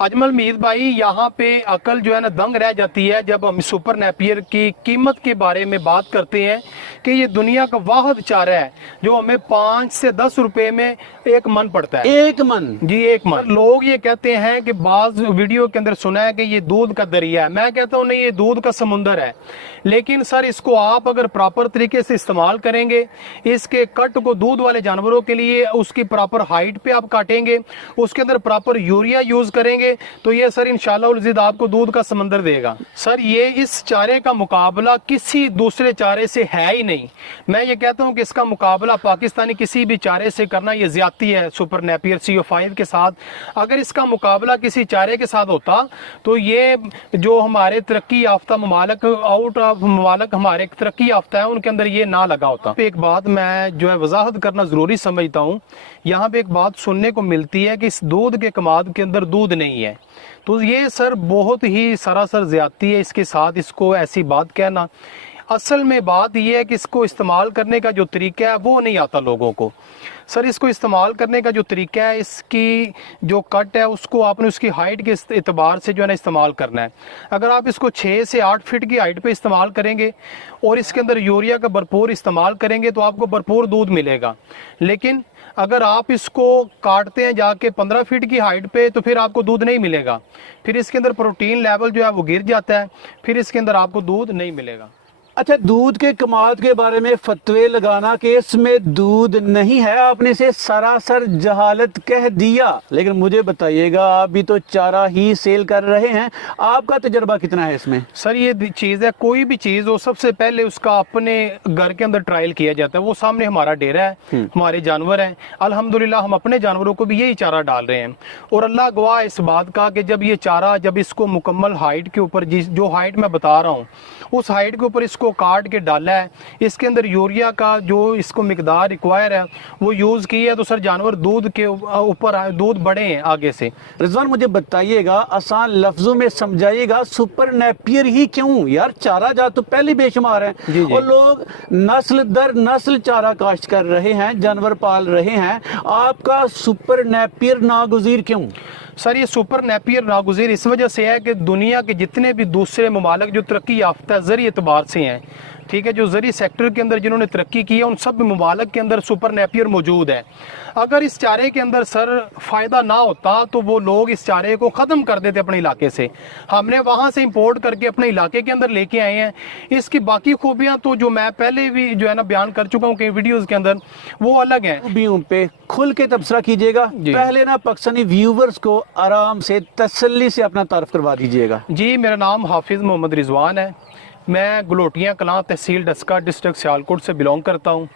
अजमल मीर भाई, यहाँ पे अकल जो है ना दंग रह जाती है जब हम सुपर नेपियर की कीमत के बारे में बात करते हैं कि ये दुनिया का वाहिद चारा है जो हमें 5 से 10 रुपए में एक मन पड़ता है। एक मन? जी, एक मन। लोग ये कहते हैं कि बाज वीडियो के अंदर सुना है कि ये दूध का दरिया है। मैं कहता हूँ नहीं, ये दूध का समुंदर है। लेकिन सर इसको आप अगर प्रॉपर तरीके से इस्तेमाल करेंगे, इसके कट को दूध वाले जानवरों के लिए उसकी प्रॉपर हाइट पे आप काटेंगे, उसके अंदर प्रॉपर यूरिया यूज करेंगे, तो ये सर इंशाल्लाह उल जिद आपको दूध का समंदर देगा। सर ये इस चारे का मुकाबला किसी दूसरे चारे से है ही नहीं। मैं ये कहता हूँ कि इसका मुकाबला पाकिस्तानी किसी भी चारे से करना ये ज्यादती है। सुपर नेपियर CO5 के साथ अगर इसका मुकाबला किसी चारे के साथ होता तो ये जो हमारे तरक्की याफ्ता ममालक, आउट ऑफ ममालक हमारे तरक्की याफ्ता है, उनके अंदर ये ना लगा होता। एक बात मैं जो है वजाहत करना जरूरी समझता हूँ। यहाँ पे एक बात सुनने को मिलती है कि इस दूध के कमाद के अंदर दूध नहीं है, तो ये सर बहुत ही सरासर ज्यादती है इसके साथ इसको ऐसी बात कहना। असल में बात यह है कि इसको इस्तेमाल करने का जो तरीका है वो नहीं आता लोगों को। सर इसको इस्तेमाल करने का जो तरीका है, इसकी जो कट है उसको आपने उसकी हाइट के एतबार से जो है ना इस्तेमाल करना है। अगर आप इसको 6 से 8 फीट की हाइट पे इस्तेमाल करेंगे और इसके अंदर यूरिया का भरपूर इस्तेमाल करेंगे तो आपको भरपूर दूध मिलेगा। लेकिन अगर आप इसको काटते हैं जाके 15 फीट की हाइट पे तो फिर आपको दूध नहीं मिलेगा, फिर इसके अंदर प्रोटीन लेवल जो है वो गिर जाता है, फिर इसके अंदर आपको दूध नहीं मिलेगा। अच्छा, दूध के कमाद के बारे में फतवे लगाना कि इसमें दूध नहीं है, आपने इसे सरासर जहालत कह दिया। लेकिन मुझे बताइएगा, आप भी तो चारा ही सेल कर रहे हैं, आपका तजर्बा कितना है इसमें? सर ये चीज़ है, कोई भी चीज़ हो सबसे पहले उसका अपने घर के अंदर ट्रायल किया जाता है। वो सामने हमारा डेरा है, हमारे जानवर हैं, अल्हम्दुलिल्लाह हम अपने जानवरों को भी यही चारा डाल रहे हैं। और अल्लाह गवाह इस बात का कि जब ये चारा, जब इसको मुकम्मल हाइट के ऊपर, जो हाइट मैं बता रहा हूँ उस हाइट के ऊपर इसको काट के डाला है, इसके अंदर यूरिया का जो इसको मिकदार रिक्वायर है वो यूज़ की है, तो सर जानवर दूध के ऊपर दूध बढ़े हैं आगे से। रिजवान मुझे बताइएगा, आसान लफ्जों में समझाइएगा, सुपर नेपियर ही क्यों? यार चारा जात तो पहले बेशुमार है जी जी। और लोग नस्ल दर नस्ल चारा काश्त कर रहे हैं, जानवर पाल रहे हैं, आपका सुपर नेपियर नागुज़ीर क्यों? सर ये सुपर नेपियर नागुज़ीर इस वजह से है कि दुनिया के जितने भी दूसरे ममालिक जो तरक्की याफ्ता ज़रिए एतबार से हैं, ठीक है, जो ज़रिए सेक्टर के अंदर जिन्होंने तरक्की की है, उन सब ममालिक के अंदर सुपर नेपियर मौजूद है। अगर इस चारे के अंदर सर फ़ायदा ना होता तो वो लोग इस चारे को ख़त्म कर देते अपने इलाके से। हमने वहाँ से इंपोर्ट करके अपने इलाके के अंदर लेके आए हैं। इसकी बाकी खूबियाँ तो जो मैं पहले भी जो है ना बयान कर चुका हूँ कई वीडियोज़ के अंदर, वो अलग हैं। खूबियों पे खुल के तबसरा कीजिएगा। पहले ना पाकिस्तानी व्यूवर्स को आराम से तसल्ली से अपना तारुफ करवा दीजिएगा। जी, मेरा नाम हाफिज़ मोहम्मद रिजवान है। मैं गलोटियाँ कलां तहसील डस्का डिस्ट्रिक्ट सियालकोट से बिलोंग करता हूँ।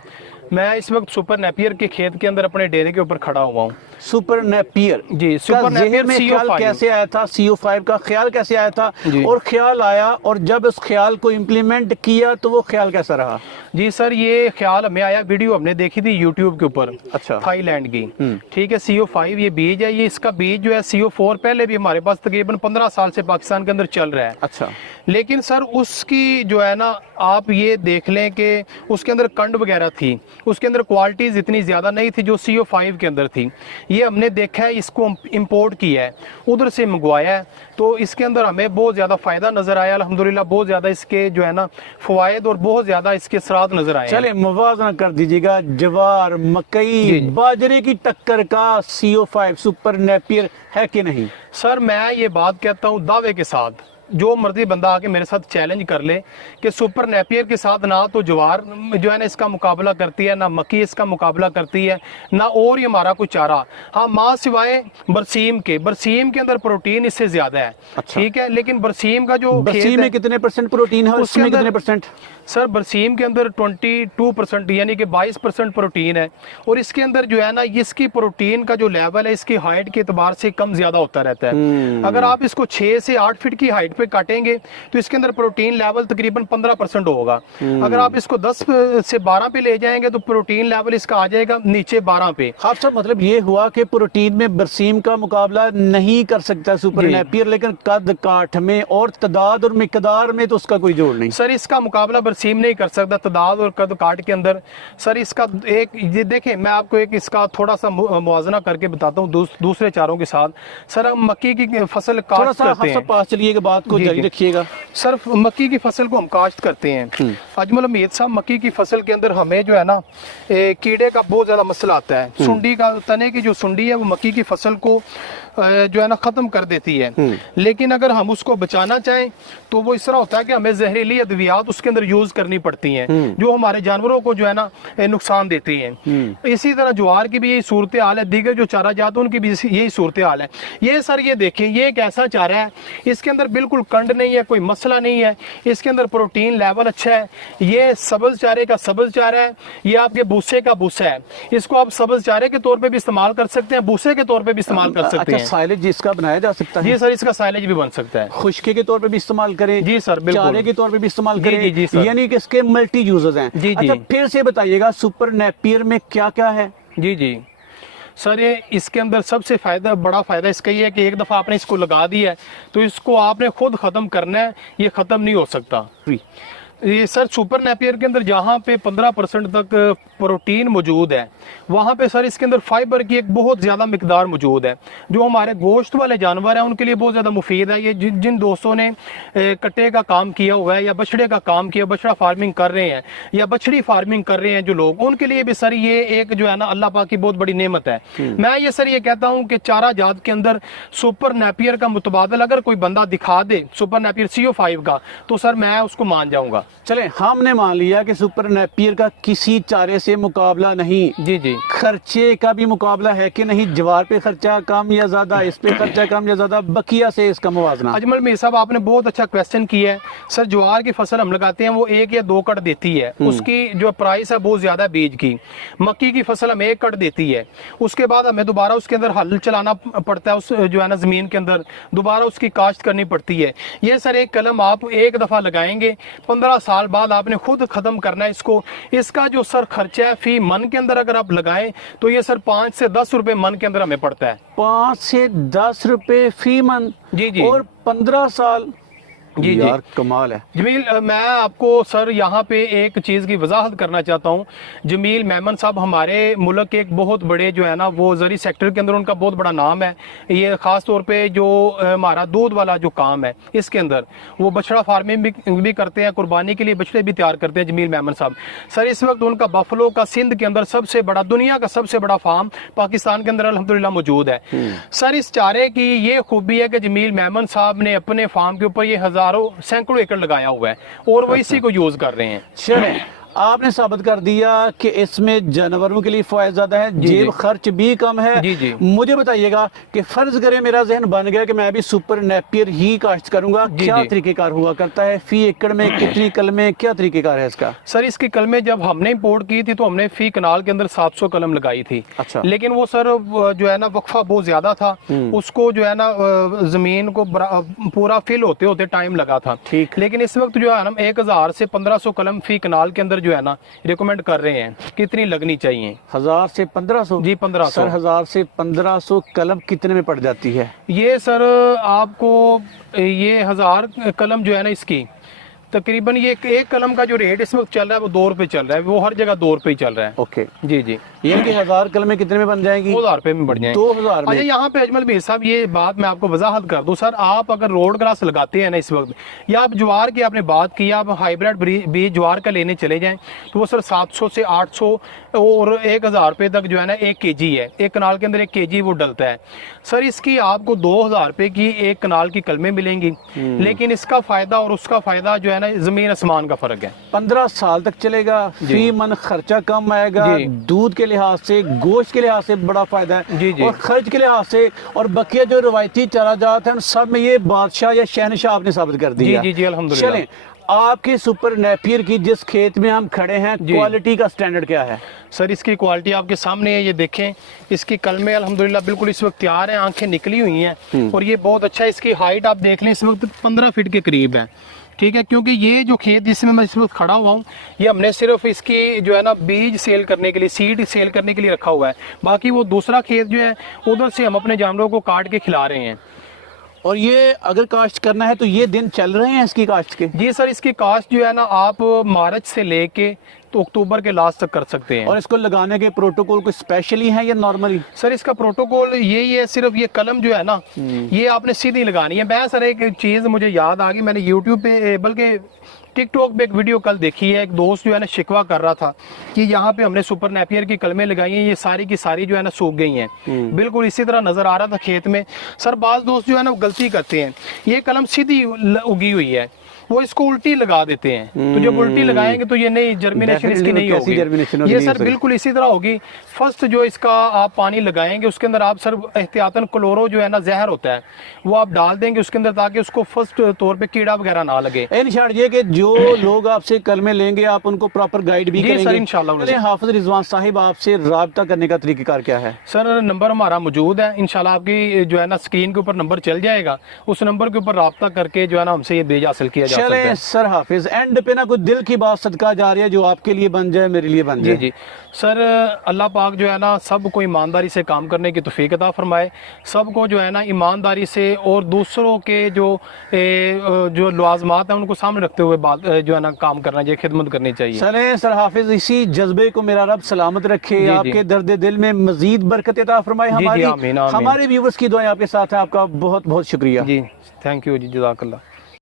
मैं इस वक्त सुपर नेपियर के खेत के अंदर अपने डेरे के ऊपर खड़ा हुआ हूँ। सुपर नेपियर जी, सुपर नेपियर में ख्याल कैसे आया था? CO5 का ख्याल कैसे आया था? और ख्याल आया और जब उस ख्याल को इम्प्लीमेंट किया तो वो ख्याल कैसा रहा? जी सर, ये ख्याल हमें आया, वीडियो हमने देखी थी यूट्यूब के ऊपर, अच्छा, थाईलैंड की, ठीक है। CO5 ये बीज है, ये इसका बीज जो है CO4 पहले भी हमारे पास तकरीबन 15 साल से पाकिस्तान के अंदर चल रहा है। अच्छा, लेकिन सर उसकी जो है ना आप ये देख लें कि उसके अंदर कंड वगैरह थी, उसके अंदर क्वालिटीज़ इतनी ज़्यादा नहीं थी जो CO5 के अंदर थी। ये हमने देखा है, इसको इंपोर्ट किया है, उधर से मंगवाया है, तो इसके अंदर हमें बहुत ज़्यादा फ़ायदा नज़र आया अल्हम्दुलिल्लाह। बहुत ज़्यादा इसके जो है ना फ़वाइद और बहुत ज़्यादा इसके असरात नज़र आए। चले मुवाज़ना कर दीजिएगा, जवार, मकई, बाजरे की टक्कर का CO5 सुपर नेपियर है कि नहीं? सर मैं ये बात कहता हूँ दावे के साथ, जो मर्जी बंदा आके मेरे साथ चैलेंज कर ले कि सुपर नेपियर के साथ ना तो ज्वार जो है ना इसका मुकाबला करती है, ना मक्की इसका मुकाबला करती है, ना और ये हमारा कोई चारा। हाँ, माँ सिवाय बरसीम के अंदर प्रोटीन इससे ज्यादा है। अच्छा। ठीक है, लेकिन बरसीम का जो बरसीम में कितने % प्रोटीन है, उसमें कितने %? सर बरसीम के अंदर 22% यानी कि 22% प्रोटीन है, और इसके अंदर जो है ना इसकी प्रोटीन का जो लेवल है इसकी हाइट के एतबार से कम ज्यादा होता रहता है। अगर आप इसको 6 से 8 फीट की हाइट पे काटेंगे तो इसके अंदर प्रोटीन लेवल तकरीबन 15% होगा। अगर आप इसको 10 से 12 पे ले जाएंगे तो प्रोटीन लेवल इसका आ जाएगा नीचे 12 पे। हाँ सर, मतलब ये हुआ कि प्रोटीन में बरसीम का मुकाबला नहीं कर सकता सुपर नेपियर, लेकिन कद काठ में और तादाद और मिकदार में तो उसका कोई जोड़ नहीं। सर इसका मुकाबला तकसीम नहीं कर सकता तादाद और कद काट के अंदर। सर इसका एक ये देखें, मैं आपको एक इसका थोड़ा सा मुआवजना करके बताता हूँ दूसरे चारों के साथ। सर हम मक्की की फसल काश्त करते हैं, पास चलिएगा, बात को जारी रखिएगा। सर मक्की की फसल को हम काश्त करते हैं। अजमल हमीद साहब, मक्की की फसल के अंदर हमें जो है ना कीड़े का बहुत ज्यादा मसला आता है। सुंडी का, तने की जो सुंडी है वो मक्की की फसल को जो है ना खत्म कर देती है। लेकिन अगर हम उसको बचाना चाहें तो वो इस तरह होता है कि हमें जहरीली अद्वियात उसके अंदर यूज करनी पड़ती हैं जो हमारे जानवरों को जो है ना नुकसान देती हैं। इसी तरह ज्वार की भी यही सूरत हाल है, दीगर जो चारा जात है उनकी भी यही सूरत हाल है। ये सर ये देखें, ये एक ऐसा चारा है, इसके अंदर बिल्कुल कंड नहीं है, कोई मसला नहीं है, इसके अंदर प्रोटीन लेवल अच्छा है। ये सब्ज चारे का सब्ज चारा है, ये आपके भूसे का भूसा है। इसको आप सब्ज चारे के तौर पे भी इस्तेमाल कर सकते हैं, भूसे के तौर पे भी इस्तेमाल कर सकते हैं। साइलेज इसका बनाया जा सकता है? जी सर, इसका साइलेज भी बन सकता है, खुशके के तौर पे भी इस्तेमाल करें। जी सर बिल्कुल, चारे के तौर पे भी इस्तेमाल करें। जी सर, यानी कि इसके मल्टी यूजेस हैं। जी अच्छा, फिर से बताइएगा सुपर नेपियर में क्या क्या है? जी जी सर, ये इसके अंदर सबसे बड़ा फायदा इसका ये है कि एक दफ़ा आपने इसको लगा दिया है तो इसको आपने खुद ख़त्म करना है, ये ख़त्म नहीं हो सकता। ये सर सुपर नेपियर के अंदर जहाँ पे 15% तक प्रोटीन मौजूद है, वहाँ पे सर इसके अंदर फाइबर की एक बहुत ज़्यादा मिकदार मौजूद है जो हमारे गोश्त वाले जानवर हैं उनके लिए बहुत ज़्यादा मुफीद है। ये जिन दोस्तों ने कट्टे का काम किया हुआ है या बछड़े का काम किया, बछड़ा फार्मिंग कर रहे हैं या बछड़ी फार्मिंग कर रहे हैं जो लोग, उनके लिए भी सर ये एक जो है ना अल्लाह पाक की बहुत बड़ी नेमत है। मैं ये सर ये कहता हूँ कि चारा जात के अंदर सुपर नेपियर का मुतबादल अगर कोई बंदा दिखा दे सुपर नेपियर CO5 का, तो सर मैं उसको मान जाऊँगा। चले, हमने मान लिया कि सुपर नेपियर का किसी चारे से मुकाबला नहीं। जी जी, खर्चे का भी मुकाबला है कि नहीं? ज्वार पे खर्चा कम या ज्यादा, इस पे खर्चा कम या ज्यादा, बकिया से इसका मुवाजना? अजमल मीर साहब, आपने बहुत अच्छा क्वेश्चन किया है। सर ज्वार की फसल हम लगाते हैं वो 1 या 2 कट देती है, उसकी जो प्राइस है बहुत ज्यादा बीज की। मक्की की फसल हमें 1 कट देती है, उसके बाद हमें दोबारा उसके अंदर हल चलाना पड़ता है, उस जो है ना जमीन के अंदर दोबारा उसकी काश्त करनी पड़ती है। ये सर एक कलम आप एक दफा लगाएंगे, 15 साल बाद आपने खुद खत्म करना है इसको। इसका जो सर खर्चा है फी मन के अंदर अगर आप लगाएं तो ये सर 5 से 10 रुपए मन के अंदर हमें पड़ता है। 5 से 10 रुपए फी मन? जी जी, और 15 साल? जी यार कमाल है। जमील, मैं आपको सर यहाँ पे एक चीज़ की वजाहत करना चाहता हूँ। जमील मेमन साहब हमारे मुल्क के एक बहुत बड़े जो है ना वो ज़री सेक्टर के अंदर उनका बहुत बड़ा नाम है। ये ख़ास तौर पे जो हमारा दूध वाला जो काम है इसके अंदर वो बछड़ा फार्मिंग भी करते हैं, कुर्बानी के लिए बछड़े भी तैयार करते हैं जमील मेमन साहब। सर इस वक्त उनका बफलो का सिंध के अंदर सबसे बड़ा, दुनिया का सबसे बड़ा फार्म पाकिस्तान के अंदर अल्हम्दुलिल्लाह मौजूद है। सर इस चारे की ये खूबी है कि जमील मेमन साहब ने अपने फार्म के ऊपर ये सैकड़ों एकड़ लगाया हुआ है और वो इसी को यूज कर रहे हैं। चलें, आपने साबित कर दिया कि इसमें जानवरों के लिए फायदा ज्यादा है, जेब खर्च भी कम है। जी जी, मुझे बताइएगा कि फर्ज करें मेरा जहन बन गया कि मैं भी सुपर नेपियर ही काश्त करूंगा, क्या तरीकेकार हुआ करता है? फी एकड़ में कितनी कलमें, क्या तरीकेकार है इसका? सर इसकी कलमें जब हमने इंपोर्ट की थी तो हमने फी कनाल के अंदर 700 कलम लगाई थी। अच्छा। लेकिन लेकिन वो सर जो है ना वक्फा बहुत ज्यादा था, उसको जो है ना जमीन को पूरा फिल होते होते टाइम लगा था। ठीक। लेकिन इस वक्त जो है हम 1000 से 1500 कलम फी कनाल के अंदर जो है ना रिकमेंड कर रहे हैं। कितनी लगनी चाहिए? 1000 से 1500? जी 1500। सर 1000 से 1500 कलम कितने में पड़ जाती है? ये सर आपको ये 1000 कलम जो है ना इसकी तकरीबन ये एक कलम का जो रेट इस वक्त चल रहा है वो 2 रुपए चल रहा है, वो हर जगह 2 रुपए ही चल रहा है। ओके जी जी, ये कि 1000 कलमें कितने में बन जाएंगी? 2000 रुपए में बढ़ जाएंगे। 2000 में? अच्छा यहाँ पे अजमल भाई साहब ये बात मैं आपको वजाहत कर दूं। सर आप अगर रोड ग्रास लगाते हैं ना इस वक्त, या आप ज्वार की आपने बात की, आप हाइब्रिड बीज ज्वार का लेने चले जाएं तो वो सर 700 से 800 और 1000 रुपए तक जो है ना 1 kg है, एक कनाल के अंदर 1 kg वो डलता है। सर इसकी आपको 2000 रुपए की एक कनाल की कलमें मिलेंगी, लेकिन इसका फायदा और उसका फायदा जो है ना जमीन आसमान का फर्क है। 15 साल तक चलेगा, फी मन खर्चा कम आएगा, दूध के लिहाज से, गोश्त के लिहाज से बड़ा फायदा है। जी जी, और खर्च के लिहाज से और बकिया जो रवायती चारा जात है सब में ये बादशाह या शहनशाह आपने साबित कर दिया। जी जी, अल्हम्दुलिल्लाह। चलें, आपकी सुपर नेपियर की जिस खेत में हम खड़े हैं क्वालिटी का स्टैंडर्ड क्या है? सर इसकी क्वालिटी आपके सामने है, ये देखें इसकी कलमें अल्हम्दुलिल्लाह बिल्कुल इस वक्त तैयार हैं, आंखें निकली हुई हैं और ये बहुत अच्छा है। इसकी हाइट आप देख लें इस वक्त 15 फीट के करीब है। ठीक है, क्योंकि ये जो खेत जिसमें मैं इस वक्त खड़ा हुआ हूँ ये हमने सिर्फ इसकी जो है ना बीज सेल करने के लिए, सीड सेल करने के लिए रखा हुआ है। बाकी वो दूसरा खेत जो है उधर से हम अपने जानवरों को काट के खिला रहे हैं। और ये अगर काश्त करना है तो ये दिन चल रहे हैं इसकी काश्त के? जी सर, इसकी कास्ट जो है ना आप मार्च से लेके तो अक्टूबर के लास्ट तक कर सकते हैं। और इसको लगाने के प्रोटोकॉल कोई स्पेशली है या नॉर्मली? सर इसका प्रोटोकॉल यही है, सिर्फ ये कलम जो है ना ये आपने सीधी लगानी है। मैं सर एक चीज मुझे याद आ गई, मैंने यूट्यूब पे बल्कि टिकटॉक पे एक वीडियो कल देखी है। एक दोस्त जो है ना शिकवा कर रहा था कि यहाँ पे हमने सुपर नेपियर की कलमें लगाई हैं, ये सारी की सारी जो है ना सूख गई हैं। बिल्कुल इसी तरह नजर आ रहा था खेत में। सर बाज दोस्त जो है ना वो गलती करते हैं, ये कलम सीधी उगी हुई है, वो इसको उल्टी लगा देते हैं। तो जब उल्टी लगाएंगे तो ये नहीं जर्मिनेशन इसकी नहीं होगी। ये सर बिल्कुल इसी तरह होगी। फर्स्ट जो इसका आप पानी लगाएंगे उसके अंदर आप सर एहतियातन क्लोरो जो है ना जहर होता है वो आप डाल देंगे उसके अंदर, ताकि उसको फर्स्ट तौर पे कीड़ा वगैरह ना लगे। निशान ये कि जो लोग आपसे कलमे लेंगे आप उनको प्रॉपर गाइड भी करेंगे? सर इंशाल्लाह। हाफिज रिजवान साहिब आपसे राब्ता करने का तरीकेकार क्या है? सर नंबर हमारा मौजूद है, इंशाल्लाह आपकी जो है ना स्क्रीन के ऊपर नंबर चल जाएगा, उस नंबर के ऊपर राब्ता करके जो है ना हमसे ये बीज हासिल किया जा सकता है। सर हाफिज एंड पे ना कुछ दिल की बात सदका जा रही है जो आपके लिए बन जाए, मेरे लिए बन जाए। जी सर, अल्लाह पाक जो है ना सबको ईमानदारी से काम करने की तौफीक अता फरमाए। सबको जो है ना ईमानदारी से और दूसरों के जो लवाजमात हैं उनको सामने रखते हुए बात जो है ना काम करना चाहिए, खिदमत करनी चाहिए। चलें सर हाफिज, इसी जज्बे को मेरा रब सलामत रखे, आपके दर्द दिल में मजीद बरकत अता फरमाए। हमारे व्यूवर्स की दुआएं आपके साथ है। आपका बहुत बहुत शुक्रिया। जी थैंक यू जी, जज़ाकल्लाह।